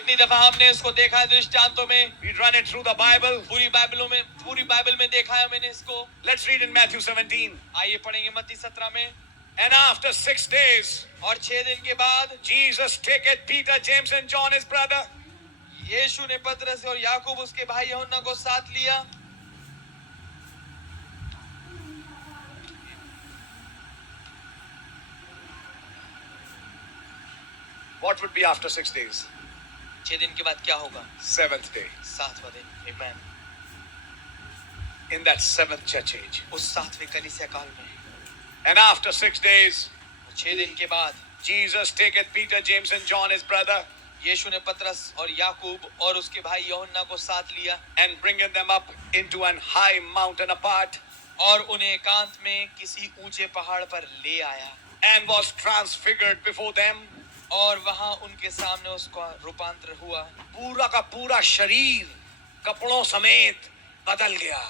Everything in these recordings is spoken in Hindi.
कितनी दफा हमने इसको देखा है दृष्टांतों में. We run it through the Bible. पूरी बाइबल में देखा है मैंने इसको. Let's read in Matthew 17. आइए पढ़ेंगे मत्ती 17 में. And after 6 days, और 6 दिन के बाद Jesus taketh Peter, James and John his brother. यीशु ने पतरस और याकूब उसके भाई यूहन्ना को साथ लिया. What would be after 6 days? 6 दिन के बाद क्या होगा? 7th day. 7वां दिन. Amen. In that 7th church age. उस 7वें कलीसिया काल में. And after 6 days, 6 दिन के बाद Jesus taketh Peter, James and John his brother. यीशु ने पतरस और याकूब और उसके भाई यूहन्ना को साथ लिया. And bringeth them up into an high mountain apart. और उन्हें एकांत में किसी ऊंचे पहाड़ पर ले आया. And was transfigured before them. और वहां उनके सामने उसका रूपांतर हुआ. पूरा का पूरा शरीर कपड़ों समेत बदल गया.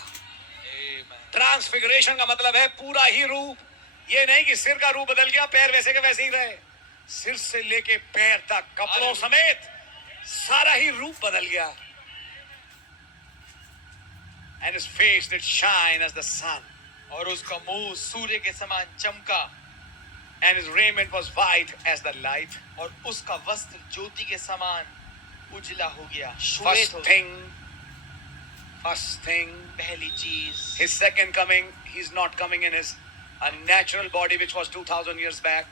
ट्रांसफिगरेशन का मतलब है पूरा ही रूप. ये नहीं कि सिर का रूप बदल गया, पैर वैसे के वैसे ही रहे. सिर से लेके पैर तक कपड़ों समेत सारा ही रूप बदल गया. And his face did shine as the sun. और उसका मुंह सूर्य के समान चमका. And his raiment was white as the light. और उसका वस्त्र ज्योति के समान उजला हो गया. First thing, पहली चीज. his second coming, he's not coming in his a natural body which was 2000 years back.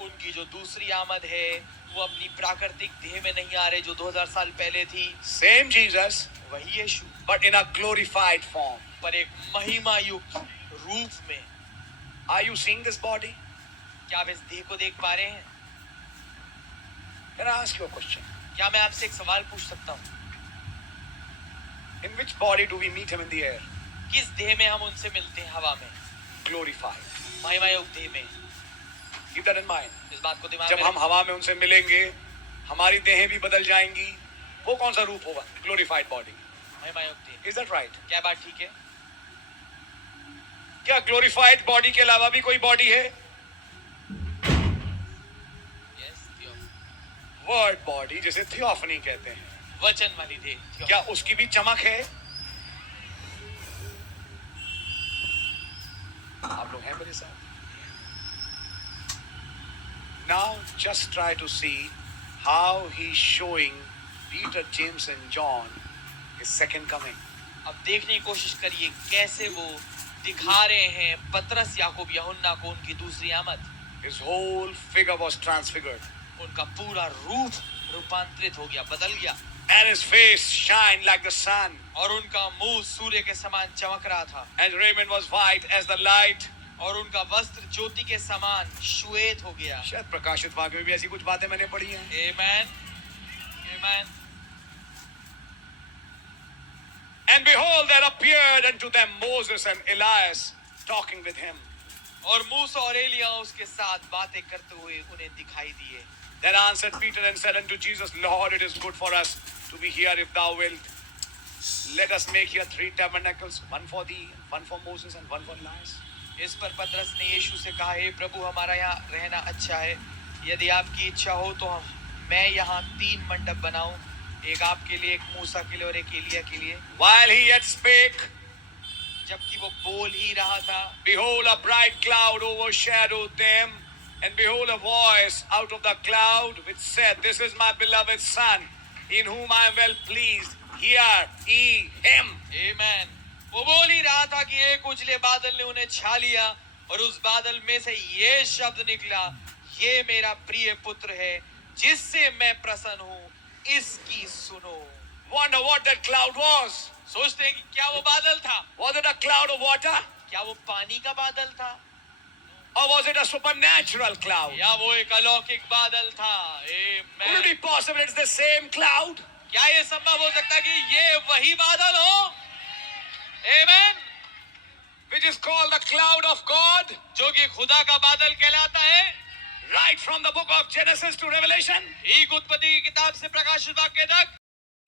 उनकी जो दूसरी आमद है वो अपनी प्राकृतिक देह में नहीं आ रहे जो 2000 साल पहले थी. Same Jesus, वही यीशु, but in a glorified form. पर एक महिमा युक्त रूप में. Are you seeing this body? क्या आप इस देह को देख पा रहे हैं? Can I ask you a question? क्या मैं आपसे एक सवाल पूछ सकता हूँ? In which body do we meet him in the air? किस देह में हम उनसे मिलते हैं हवा में? Glorified. महिमा युक्त देह में. Keep that in mind. इस बात को दिमाग में जब हम हवा में उनसे मिलेंगे, हमारी देहें भी बदल जाएंगी. वो कौन सा रूप होगा? Glorified body. महिमा युक्त देह. Is that right? क्या बात ठीक है? क्या glorified body के अलावा भी कोई body है? Yes, Word body, जिसे theophany कहते हैं. वचन वाली देह. क्या उसकी भी चमक है? आप लोग हैं मेरे साथ? Now just try to see how he's showing Peter, James and John his second coming. अब देखने की कोशिश करिए कैसे वो दिखा रहे हैं पतरस, याकूब, यूहन्ना को उनकी दूसरी आमद. His whole figure was transfigured. उनका पूरा रूप रूपांतरित हो गया, बदल गया. And his face shined like the sun. और उनका मुंह सूर्य के समान चमक रहा था. And raiment was white as the light. और उनका वस्त्र ज्योति के समान श्वेत हो गया. शायद प्रकाशित वाक्य में भी ऐसी कुछ बातें मैंने पढ़ी हैं. Amen. Amen. And behold, there appeared unto them Moses and Elias talking with him. और मूसा और एलिया उसके साथ बातें करते हुए उन्हें दिखाई दिए. Then answered Peter and said unto Jesus, Lord, it is good for us to be here if thou wilt. Let us make here 3 tabernacles, one for thee, one for Moses, and one for Elias. इस पर पतरस ने यीशु से कहा, हे प्रभु, हमारा यहाँ रहना अच्छा है. यदि आपकी इच्छा हो तो मैं यहाँ 3 मंडप बनाऊं, एक आपके लिए, एक मूसा के लिए और एक एलिया के लिए. While he yet spake, जबकि वो बोल ही रहा था, behold, a bright cloud overshadowed them, and behold, a voice out of the cloud which said, This is my beloved Son, in whom I am well pleased. Hear ye him. Amen. वो बोल ही रहा था कि एक उजले बादल ने उन्हें छा लिया और उस बादल में से ये शब्द निकला, ये मेरा प्रिय पुत्र है जिससे मैं प्रसन्न हूँ, इसकी सुनो. Wonder what that cloud was. सोचते हैं कि क्या वो बादल था? Was it a cloud of water? क्या वो पानी का बादल था? Or was it a supernatural cloud? या वो एक अलौकिक बादल था? Could it be possible it's the same cloud? क्या ये संभव हो सकता है कि ये वही बादल हो? Amen. Which is called the cloud of God, जो कि खुदा का बादल कहलाता है. right from the book of Genesis to Revelation. एक उत्पत्ति की किताब से प्रकाशित वाक्य तक.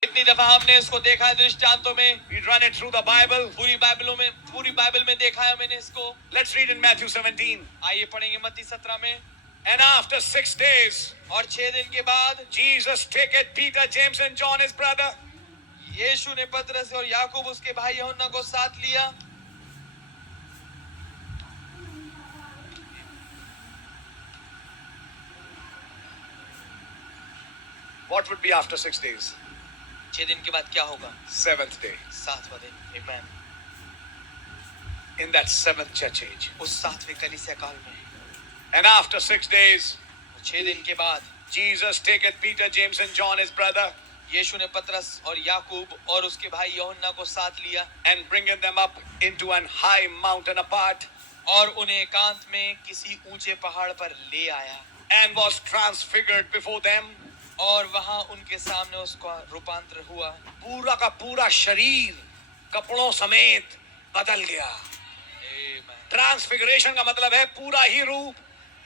कितनी दफा हमने इसको देखा है दृष्टांतों में. We run it through the Bible. पूरी बाइबल में देखा है मैंने इसको. Let's read in Matthew 17. आइए पढ़ेंगे मत्ती 17 में. And after 6 days, और 6 दिन के बाद Jesus taketh Peter, James, and John, his brother, यीशु ने पतरस और याकूब उसके भाई यूहन्ना को साथ लिया। what would be after 6 days? 6 दिन के बाद क्या होगा? 7th day. 7वां दिन। आमीन। In that 7th church age. उस 7वें कलीसिया काल में। And after 6 days, 6 दिन के बाद Jesus taketh Peter, James, and John, his brother, यीशु ने पतरस और याकूब और उसके भाई यूहन्ना को साथ लिया and bringeth them up into an high mountain apart, और उन्हें एकांत में किसी ऊंचे पहाड़ पर ले आया and was transfigured before them. और वहां उनके सामने उसका रूपांतर हुआ। पूरा का पूरा शरीर कपड़ों समेत बदल गया। आमीन। ट्रांसफिगरेशन का मतलब है पूरा ही रूप।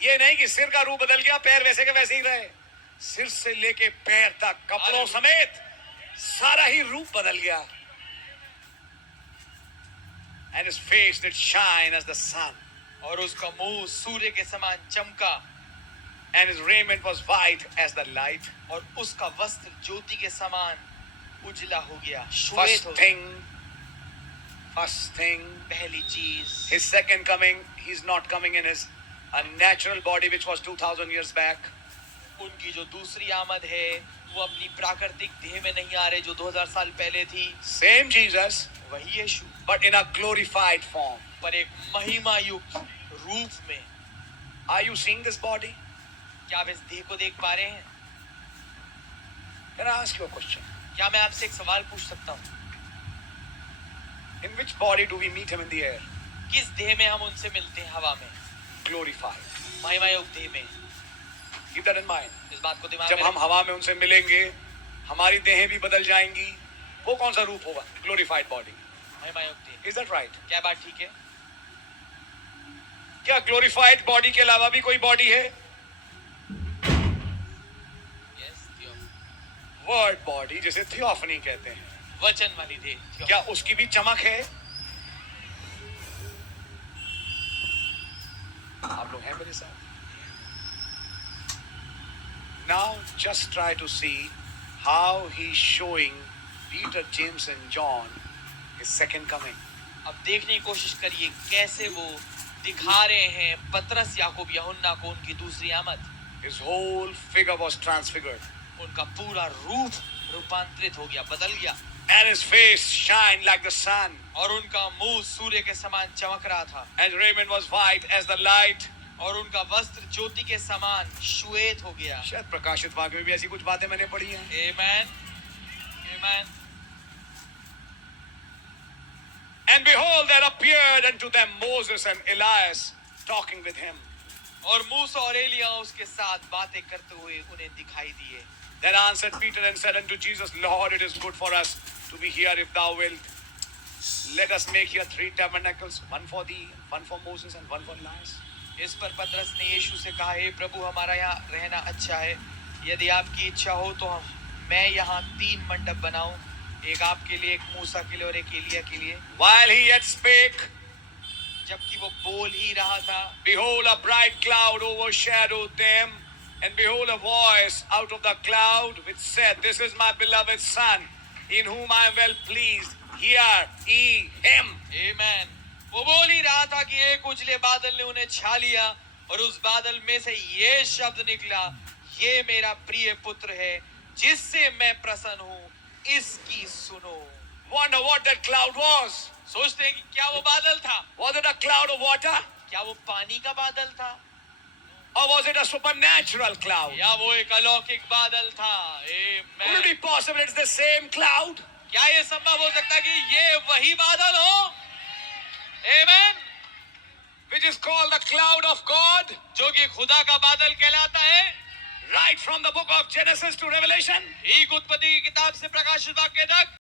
ये नहीं कि सिर का रूप बदल गया, पैर वैसे के वैसे ही रहे। सिर से लेके पैर तक कपड़ों समेत सारा ही रूप बदल गया। And his face did shine as the sun, और उसका मुंह सूर्य के समान चमका and his raiment was white as the light. और उसका वस्त्र ज्योति के समान उजला हो गया, First श्वेत हो गया। thing, पहली चीज, his second coming, he's not coming in his a natural body which was 2000 years back. उनकी जो दूसरी आमद है वो अपनी प्राकृतिक देह में नहीं आ रहे जो 2000 साल पहले थी। Same Jesus, वही यीशु, but in a glorified form. पर एक महिमा युक्त रूप में। Are you seeing this body? क्या आप इस देह को देख पा रहे हैं? Can I ask you a question? क्या मैं आपसे एक सवाल पूछ सकता हूँ? In which body do we meet him in the air? किस देह में हम उनसे मिलते हैं? हवा में। Glorified. महिमा युक्त देह में। Keep that in mind. इस बात को दिमाग जब में हम हवा में उनसे मिलेंगे, हमारी देहें भी बदल जाएंगी। वो कौन सा रूप होगा? Glorified body. महिमा युक्त देह। Is that right? क्या बात ठीक है? क्या glorified body के अलावा भी कोई body है? Yes, थियो। Word body, जिसे theophany कहते हैं। वचन वाली देह। थियो। क्या उसकी भी चमक है? आप लोग हैं मेरे साथ? Now just try to see how he's showing Peter, James, and John his second coming. अब देखने की कोशिश करिए कैसे वो दिखा रहे हैं पतरस, याकूब, यूहन्ना को उनकी दूसरी आमद। His whole figure was transfigured, उनका पूरा रूप रूपांतरित हो गया, बदल गया, and his face shined like the sun, और उनका मुंह सूर्य के समान चमक रहा था, and raiment was white as the light. और उनका वस्त्र ज्योति के समान श्वेत हो गया। शायद प्रकाशित वाक्य में भी ऐसी कुछ बातें मैंने पढ़ी हैं। आमीन, आमीन। And behold, there appeared unto them Moses and Elias talking with him. और मूसा और एलिया उसके साथ बातें करते हुए उन्हें दिखाई दिए। Then answered Peter and said unto Jesus, Lord, it is good for us to be here if thou wilt. Let us make here 3 tabernacles, one for thee, one for Moses, and one for Elias. इस पर पतरस ने यीशु से कहा, हे प्रभु, हमारा यहाँ रहना अच्छा है। यदि आपकी इच्छा हो तो मैं यहाँ 3 मंडप बनाऊं, एक आपके लिए, एक मूसा के लिए और एक एलिया के लिए। While he yet spake, जबकि वो बोल ही रहा था, behold, a bright cloud overshadowed them, and behold, a voice out of the cloud which said, This is my beloved Son, in whom I am well pleased. Hear ye him. आमीन। वो बोल ही रहा था कि एक उजले बादल ने उन्हें छा लिया और उस बादल में से ये शब्द निकला, ये मेरा प्रिय पुत्र है जिससे मैं प्रसन्न हूँ, इसकी सुनो। Wonder what that cloud was. सोचते हैं कि क्या वो बादल था? Was it a cloud of water? क्या वो पानी का बादल था? Or was it a supernatural cloud? या वो एक अलौकिक बादल था? Could it be आमीन। possible it's the same cloud? क्या ये संभव हो सकता है कि ये वही बादल हो? आमीन। Which is called the cloud of God, जो कि खुदा का बादल कहलाता है। right from the book of Genesis to Revelation. एक उत्पत्ति की किताब से प्रकाशित वाक्य तक